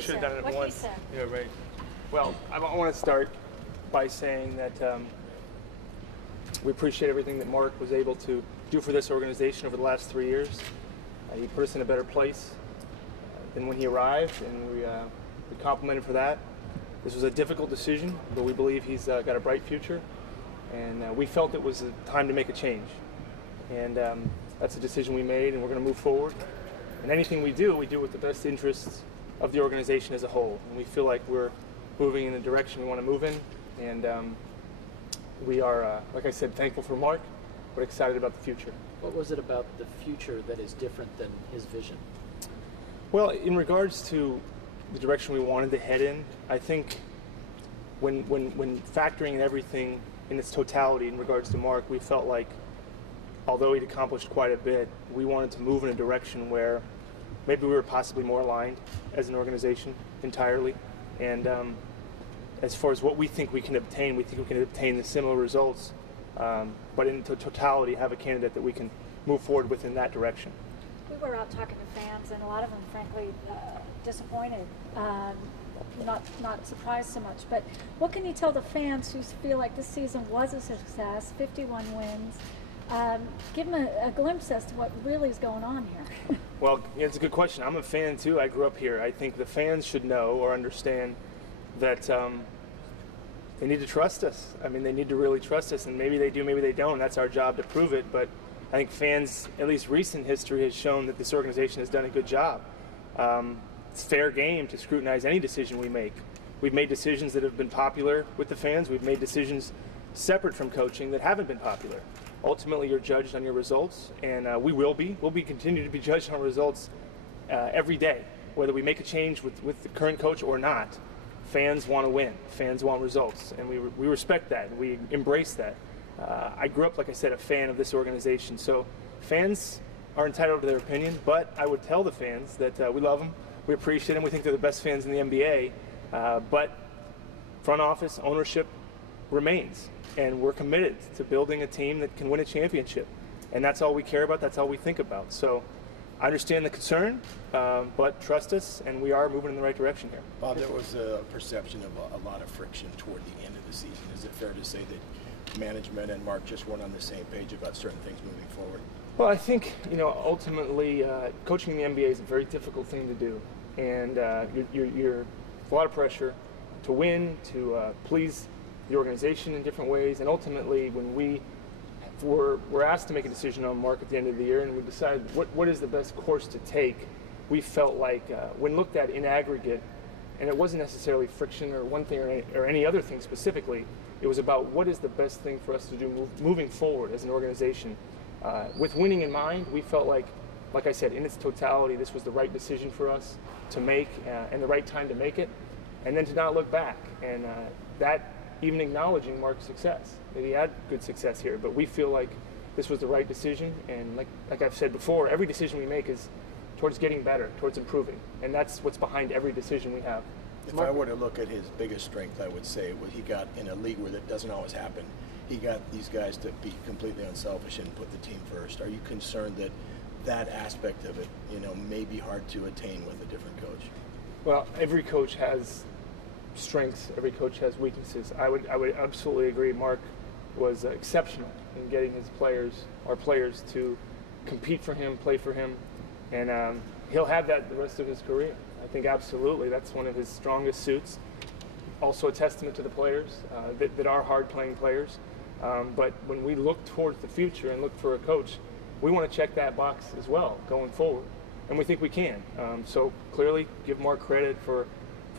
Should have done it What once. he said. Yeah, right. Well, I want to start by saying that we appreciate everything that Mark was able to do for this organization over the last 3 years. He put us in a better place than when he arrived, and we compliment him for that. This was a difficult decision, but we believe he's got a bright future, and we felt it was time to make a change. And that's a decision we made, and we're going to move forward. And anything we do with the best interests of the organization as a whole. And we feel like we're moving in the direction we want to move in. And we are, like I said, thankful for Mark, but excited about the future. What was it about the future that is different than his vision? Well, in regards to the direction we wanted to head in, I think when factoring in everything in its totality in regards to Mark, we felt like although he'd accomplished quite a bit, we wanted to move in a direction where maybe we were possibly more aligned as an organization entirely. And as far as what we think we can obtain, we think we can obtain the similar results, but in totality have a candidate that we can move forward with in that direction. We were out talking to fans, and a lot of them, frankly, disappointed, not surprised so much. But what can you tell the fans who feel like this season was a success, 51 wins? Give them a glimpse as to what really is going on here. Well, yeah, it's a good question. I'm a fan too. I grew up here. I think the fans should know or understand that they need to trust us. I mean, they need to really trust us, and maybe they do, maybe they don't. That's our job to prove it. But I think fans, at least recent history, has shown that this organization has done a good job. It's fair game to scrutinize any decision we make. We've made decisions that have been popular with the fans. We've made decisions separate from coaching that haven't been popular. Ultimately, you're judged on your results, and we will be. We'll be continue to be judged on results every day, whether we make a change with the current coach or not. Fans want to win. Fans want results, and we respect that. We embrace that. I grew up, like I said, a fan of this organization, so fans are entitled to their opinion, but I would tell the fans that we love them, we appreciate them, we think they're the best fans in the NBA, but front office, ownership remains. And we're committed to building a team that can win a championship. And that's all we care about, that's all we think about. So I understand the concern, but trust us, and we are moving in the right direction here. Bob, there was a perception of a lot of friction toward the end of the season. Is it fair to say that management and Mark just weren't on the same page about certain things moving forward? Well, I think, ultimately, coaching in the NBA is a very difficult thing to do. And you're a lot of pressure to win, to please the organization in different ways, and ultimately when we were asked to make a decision on Mark at the end of the year and we decided what is the best course to take, we felt like when looked at in aggregate, and it wasn't necessarily friction or one thing or any other thing specifically, it was about what is the best thing for us to do moving forward as an organization. With winning in mind, we felt like I said, in its totality, this was the right decision for us to make and the right time to make it, and then to not look back. And that even acknowledging Mark's success, that he had good success here, but we feel like this was the right decision, and like I've said before, every decision we make is towards getting better, towards improving, and that's what's behind every decision we have. If I were to look at his biggest strength, I would say what he got in a league where that doesn't always happen. He got these guys to be completely unselfish and put the team first. Are you concerned that that aspect of it, may be hard to attain with a different coach? Well, every coach has strengths, every coach has weaknesses. I would absolutely agree. Mark was exceptional in getting our players to compete for him, play for him, and he'll have that the rest of his career. I think absolutely that's one of his strongest suits. Also a testament to the players that are hard-playing players. But when we look towards the future and look for a coach, we want to check that box as well going forward, and we think we can. So clearly give Mark credit for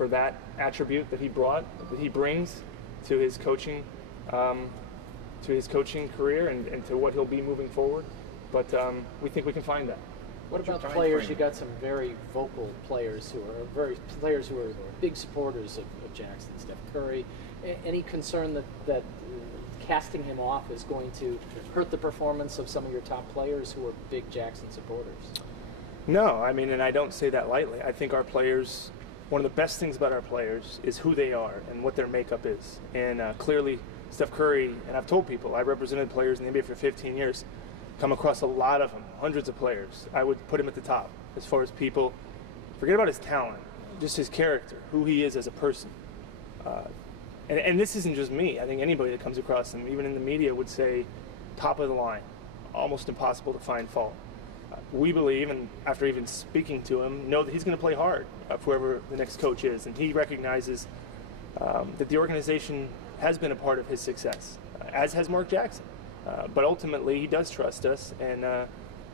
that attribute that he brings to his coaching career and to what he'll be moving forward. But we think we can find that. What about players? You got some very vocal players who are big supporters of Jackson, Steph Curry. Any concern that casting him off is going to hurt the performance of some of your top players who are big Jackson supporters? No, I mean, and I don't say that lightly. I think our players, one of the best things about our players is who they are and what their makeup is. And clearly, Steph Curry, and I've told people, I represented players in the NBA for 15 years, come across a lot of them, hundreds of players. I would put him at the top as far as people. Forget about his talent. just his character, who he is as a person. And this isn't just me. I think anybody that comes across him, even in the media, would say top of the line, almost impossible to find fault. We believe, and after even speaking to him, know that he's going to play hard for whoever the next coach is. And he recognizes that the organization has been a part of his success, as has Mark Jackson. But ultimately, he does trust us, and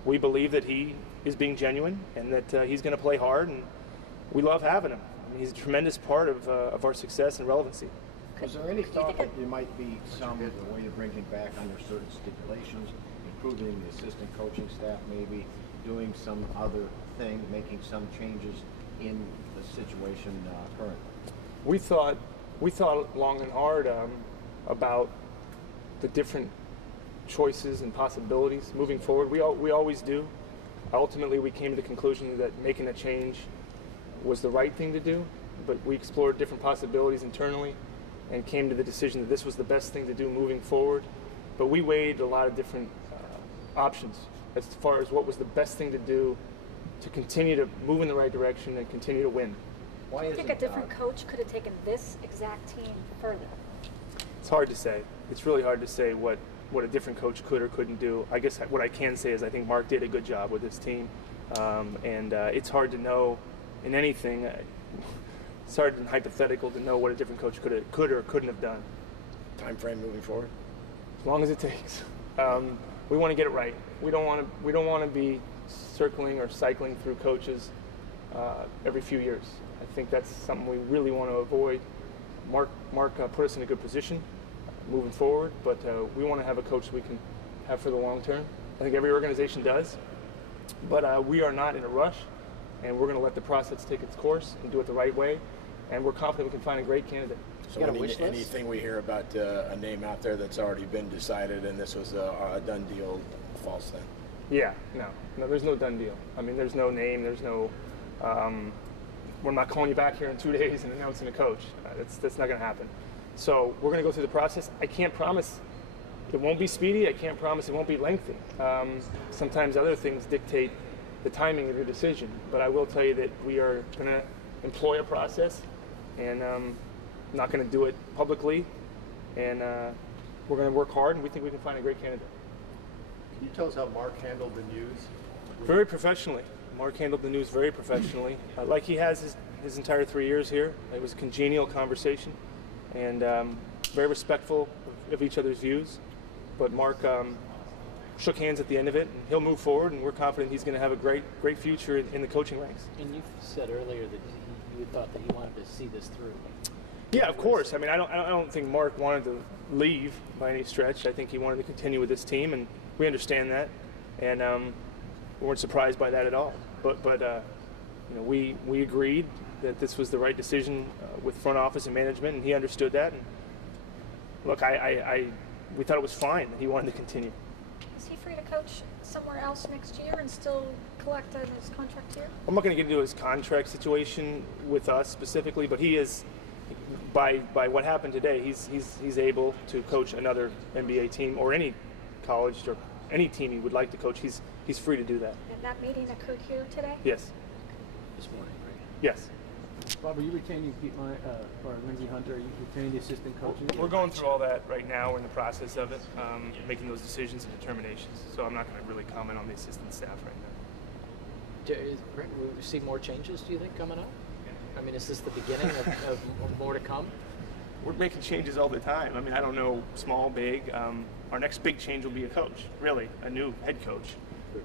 we believe that he is being genuine and that he's going to play hard, and we love having him. I mean, he's a tremendous part of our success and relevancy. Was there any thought that there might be some way to bring him back under certain stipulations, improving the assistant coaching staff, maybe doing some other thing, making some changes in the situation currently? We thought long and hard about the different choices and possibilities moving forward. We always do. Ultimately, we came to the conclusion that making a change was the right thing to do, but we explored different possibilities internally and came to the decision that this was the best thing to do moving forward. But we weighed a lot of different options as far as what was the best thing to do to continue to move in the right direction and continue to win. Why I is think a different coach could have taken this exact team further. It's hard to say. It's really hard to say what a different coach could or couldn't do. I guess what I can say is I think Mark did a good job with his team, and it's hard to know in anything. It's hard and hypothetical to know what a different coach could or couldn't have done. Time frame moving forward? As long as it takes. We want to get it right. We don't want to be circling or cycling through coaches every few years. I think that's something we really want to avoid. Mark put us in a good position moving forward, but we want to have a coach we can have for the long term. I think every organization does, but we are not in a rush, and we're going to let the process take its course and do it the right way, and we're confident we can find a great candidate. So anything we hear about a name out there that's already been decided and this was a done deal, false then? Yeah, no, there's no done deal. I mean, there's no name, there's no, we're not calling you back here in 2 days and announcing a coach. That's not going to happen. So we're going to go through the process. I can't promise it won't be speedy. I can't promise it won't be lengthy. Sometimes other things dictate the timing of your decision. But I will tell you that we are going to employ a process, and not going to do it publicly. And we're going to work hard, and we think we can find a great candidate. Can you tell us how Mark handled the news? Very professionally. Mark handled the news very professionally, like he has his entire 3 years here. It was a congenial conversation, and very respectful of each other's views. But Mark shook hands at the end of it, and he'll move forward, and we're confident he's going to have a great future in the coaching ranks. And you said earlier that you thought that he wanted to see this through. Yeah, of course. I mean, I don't think Mark wanted to leave by any stretch. I think he wanted to continue with this team, and we understand that, and we weren't surprised by that at all. But you know, we agreed that this was the right decision with front office and management, and he understood that. And look, we thought it was fine that he wanted to continue. Is he free to coach somewhere else next year and still collect on his contract here? I'm not going to get into his contract situation with us specifically, but he is, by what happened today, he's able to coach another NBA team or any college or any team he would like to coach. He's free to do that. And that meeting occurred here today? Yes. This morning, right? Yes. Bob, are you retaining or Lindsey Hunter? Are you retaining the assistant coaches? We're going through all that right now. We're in the process of it, making those decisions and determinations. So I'm not going to really comment on the assistant staff right now. Will we see more changes, do you think, coming up? I mean, is this the beginning of more to come? We're making changes all the time. I mean, I don't know, small, big. Our next big change will be a coach, really, a new head coach.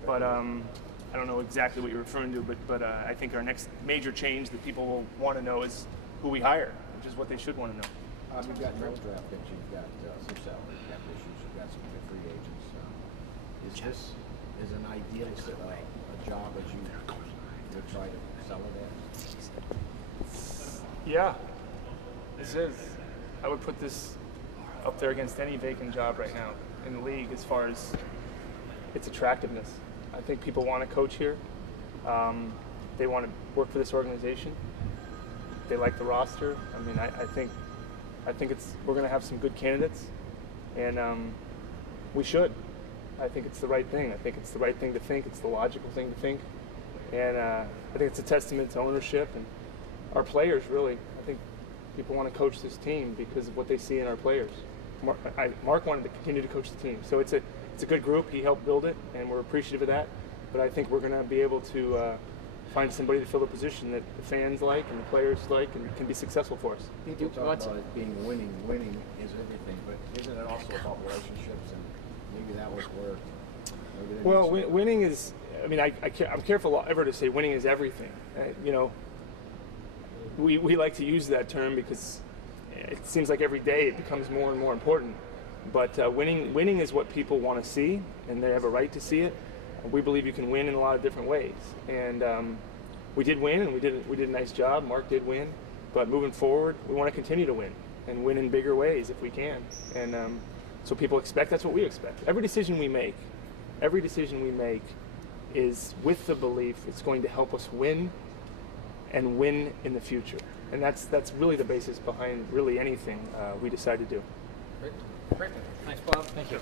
But I don't know exactly what you're referring to, but I think our next major change that people will want to know is who we hire, which is what they should want to know. You've got no draft picks, you've got some salary cap issues, you've got some good free agents. Is this an ideal a job as you try to sell it as? Yeah, this is. I would put this up there against any vacant job right now in the league as far as its attractiveness. I think people want to coach here. They want to work for this organization. They like the roster. I mean, I think we're going to have some good candidates, and we should. I think it's the right thing. I think it's the right thing to think. It's the logical thing to think, and I think it's a testament to ownership and our players, really. I think people want to coach this team because of what they see in our players. Mark wanted to continue to coach the team, so it's a good group. He helped build it, and we're appreciative of that. But I think we're going to be able to find somebody to fill the position that the fans like and the players like and can be successful for us. People talk about it being winning. Winning is everything, but isn't it also about relationships? And maybe that was where. Well, winning is. I mean, I'm careful ever to say winning is everything. You know, we like to use that term because it seems like every day it becomes more and more important. But winning is what people want to see, and they have a right to see it. We believe you can win in a lot of different ways, and we did win, and we did a nice job. Mark did win, but moving forward, we want to continue to win and win in bigger ways if we can. And so people expect. That's what we expect. Every decision we make is with the belief it's going to help us win and win in the future. And that's really the basis behind really anything we decide to do. Great. Thanks, Bob. Thank you.